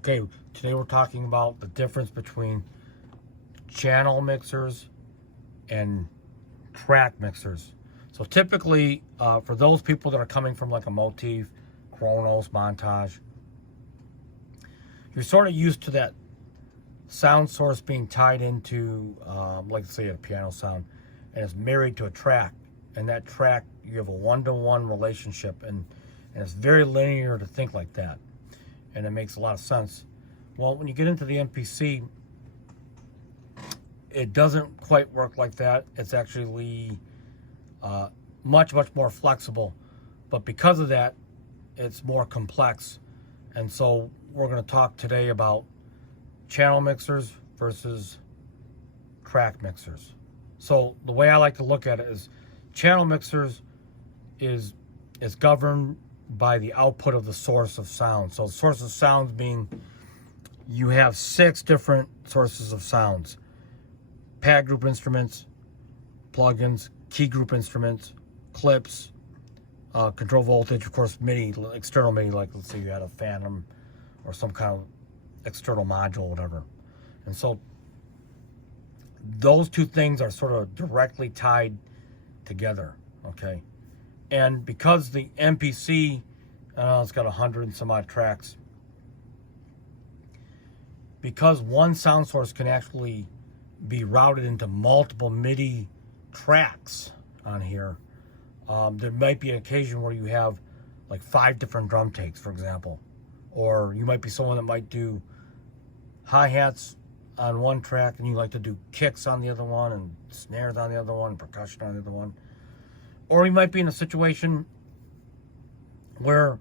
Okay, today we're talking about the difference between channel mixers and track mixers. So typically, for those people that are coming from like a motif, chronos, montage, you're sort of used to that sound source being tied into, like say a piano sound, and it's married to a track. And that track, you have a one-to-one relationship, and it's very linear to think like that. And it makes a lot of sense. Well, when you get into the MPC, it doesn't quite work like that. It's actually much more flexible. But because of that, it's more complex. And so we're going to talk today about channel mixers versus track mixers. So the way I like to look at it is channel mixers is governed by the output of the source of sound. So the source of sounds being you have 6 different sources of sounds: pad group instruments, plugins, key group instruments, clips, control voltage, of course MIDI, external MIDI, like let's say you had a Phantom or some kind of external module, whatever. And so those two things are sort of directly tied together, okay? And because the MPC, it's got 100 and some odd tracks, because one sound source can actually be routed into multiple MIDI tracks on here, there might be an occasion where you have like 5 different drum takes, for example. Or you might be someone that might do hi-hats on one track and you like to do kicks on the other one and snares on the other one, percussion on the other one. Or you might be in a situation where,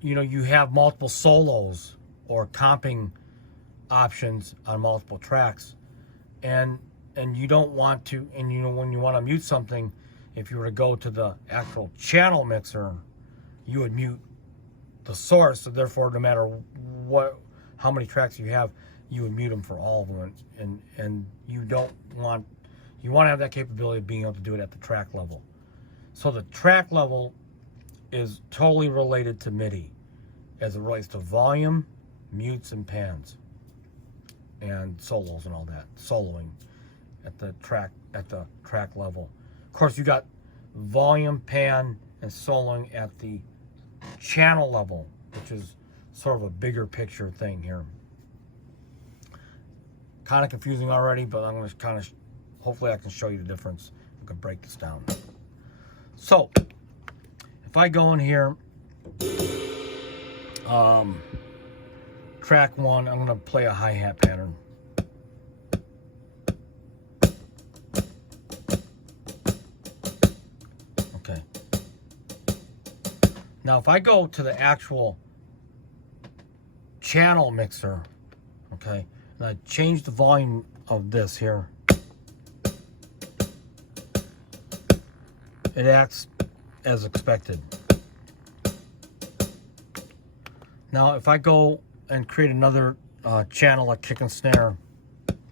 you have multiple solos or comping options on multiple tracks, and you don't want to, and when you want to mute something, if you were to go to the actual channel mixer, you would mute the source. So therefore, no matter how many tracks you have, you would mute them for all of them, and you want to have that capability of being able to do it at the track level. So the track level is totally related to MIDI as it relates to volume, mutes, and pans, and solos and all that, soloing at the track level. Of course, you got volume, pan, and soloing at the channel level, which is sort of a bigger picture thing here. Kind of confusing already, but I'm going to hopefully I can show you the difference. We can break this down. So, if I go in here, track 1, I'm going to play a hi-hat pattern. Okay. Now, if I go to the actual channel mixer, okay, and I change the volume of this here, it acts as expected. Now, if I go and create another channel, like kick and snare,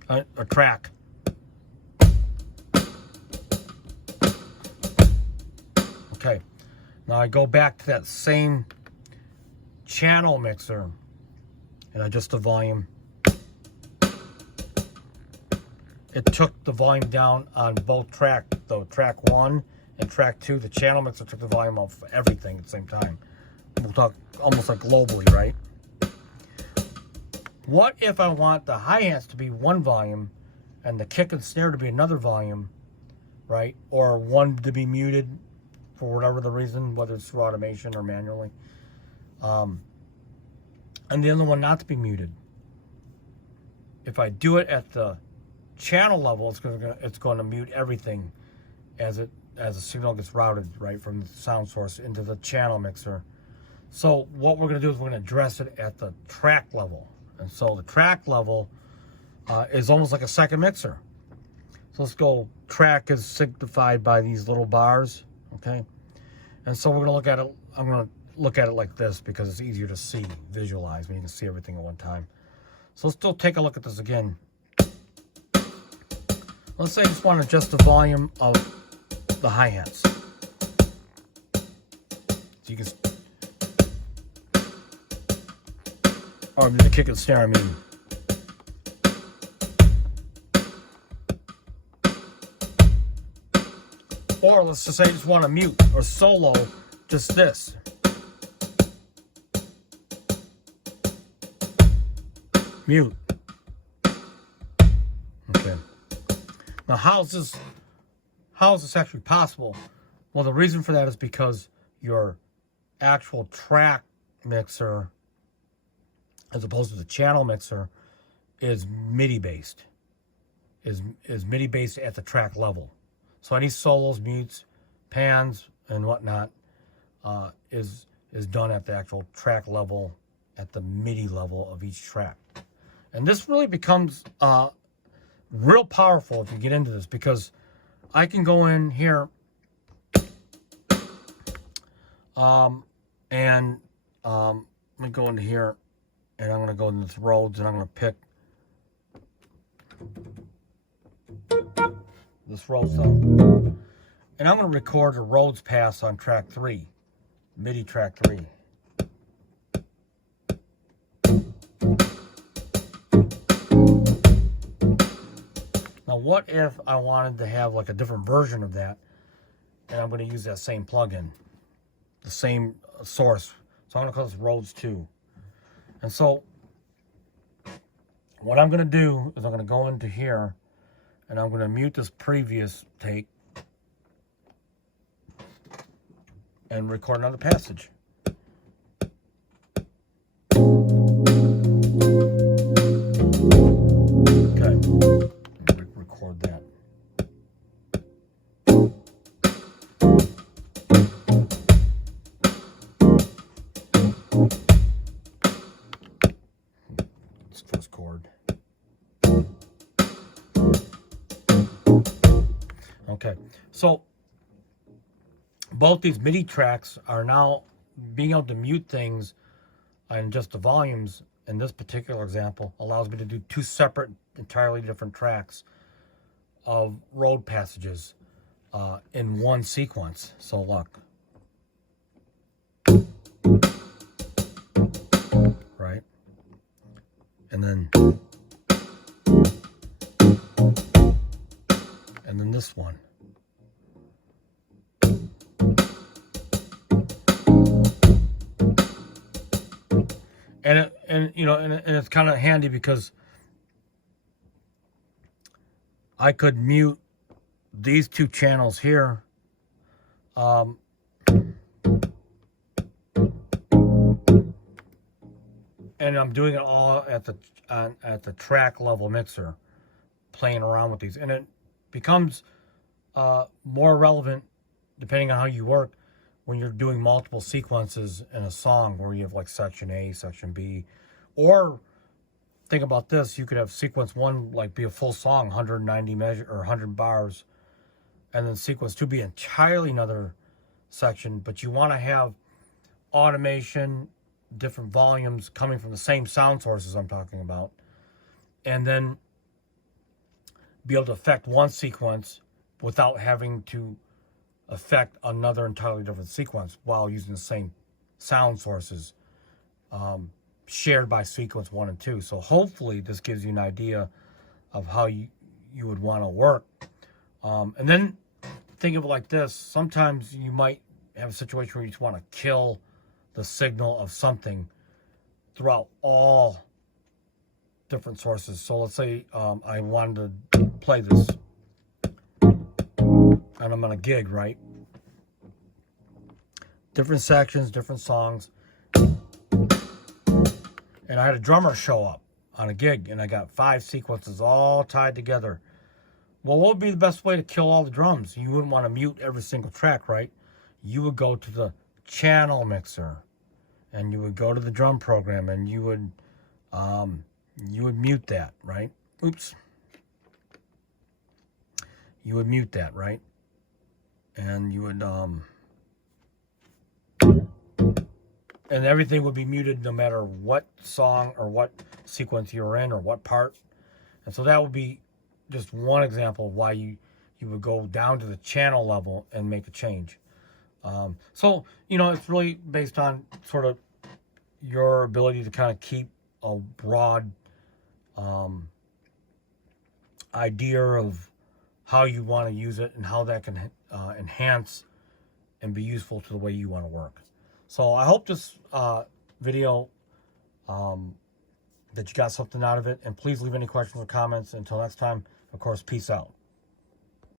a track, okay, now I go back to that same channel mixer and adjust the volume. It took the volume down on both track 1 and track 2. The channel mixer took the volume off everything at the same time. We'll talk almost like globally, right? What if I want the hi-hats to be one volume and the kick and snare to be another volume, right? Or one to be muted for whatever the reason, whether it's through automation or manually, and the other one not to be muted. If I do it at the channel level, it's going to mute everything as the signal gets routed right from the sound source into the channel mixer. So what we're going to do is we're going to address it at the track level. And so the track level is almost like a second mixer. So let's go. Track is signified by these little bars, okay? And so we're going to look at it. I'm going to look at it like this because it's easier to see, visualize, when you can see everything at one time. So let's still take a look at this again. Let's say I just want to adjust the volume of the hi-hats. So you can or the kick and snare, I mean. Or let's just say I just want to mute or solo just this. Mute. Okay. Now how is this actually possible? Well, the reason for that is because your actual track mixer, as opposed to the channel mixer, is MIDI based. Is MIDI based at the track level. So any solos, mutes, pans, and whatnot is done at the actual track level, at the MIDI level of each track. And this really becomes real powerful if you get into this, because I can go in here and let me go into here, and I'm going to go into this Rhodes, and I'm going to pick this Rhodes song, and I'm going to record a Rhodes pass on track 3, MIDI track 3. Now, what if I wanted to have like a different version of that, and I'm going to use that same plugin, the same source. So I'm going to call this Rhodes 2. And so what I'm going to do is I'm going to go into here, and I'm going to mute this previous take and record another passage. Okay, record that. It's first chord. Okay, so both these MIDI tracks are now being able to mute things and just the volumes. In this particular example, allows me to do 2 separate, entirely different tracks of road passages in one sequence. So look, right, and then this one. And it's kind of handy because I could mute these 2 channels here, and I'm doing it all at the track level mixer, playing around with these, and it becomes more relevant depending on how you work when you're doing multiple sequences in a song where you have like section A, section B, or think about this, you could have sequence 1 like be a full song, 190 measure or 100 bars, and then sequence 2 be entirely another section, but you want to have automation, different volumes coming from the same sound sources I'm talking about, and then be able to affect one sequence without having to affect another entirely different sequence while using the same sound sources shared by sequence 1 and 2. So hopefully this gives you an idea of how you would want to work. And then think of it like this. Sometimes you might have a situation where you just want to kill the signal of something throughout all different sources. So let's say I wanted to play this, and I'm on a gig, right? Different sections, different songs. And I had a drummer show up on a gig, and I got 5 sequences all tied together. Well, what would be the best way to kill all the drums? You wouldn't want to mute every single track, right? You would go to the channel mixer, and you would go to the drum program, and you would mute that, right? Oops. You would mute that, right? And you would and everything would be muted no matter what song or what sequence you're in or what part. And so that would be just one example of why you would go down to the channel level and make the change. So, it's really based on sort of your ability to kind of keep a broad idea of how you want to use it and how that can enhance and be useful to the way you want to work. So I hope this video that you got something out of it, and please leave any questions or comments. Until next time, of course, peace out.